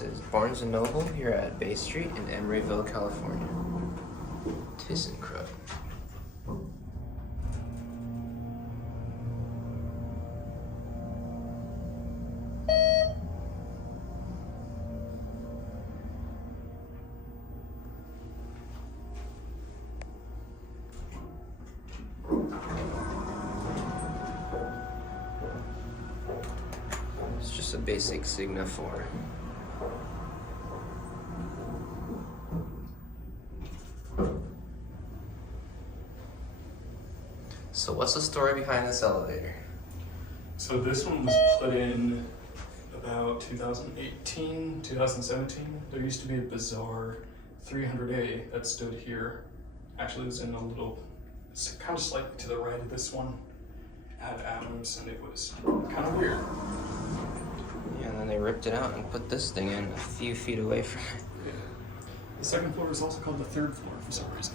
This is Barnes & Noble here at Bay Street in Emeryville, California. ThyssenKrupp. It's just a basic Signa4. So what's the story behind this elevator? So this one was put in about 2018, 2017. There used to be a bizarre 300A that stood here. Actually, it was in a little, it's kind of slightly to the right of this one. It had atoms and it was kind of weird. Yeah, and then they ripped it out and put this thing in a few feet away from it. Yeah. The second floor is also called the third floor for some reason.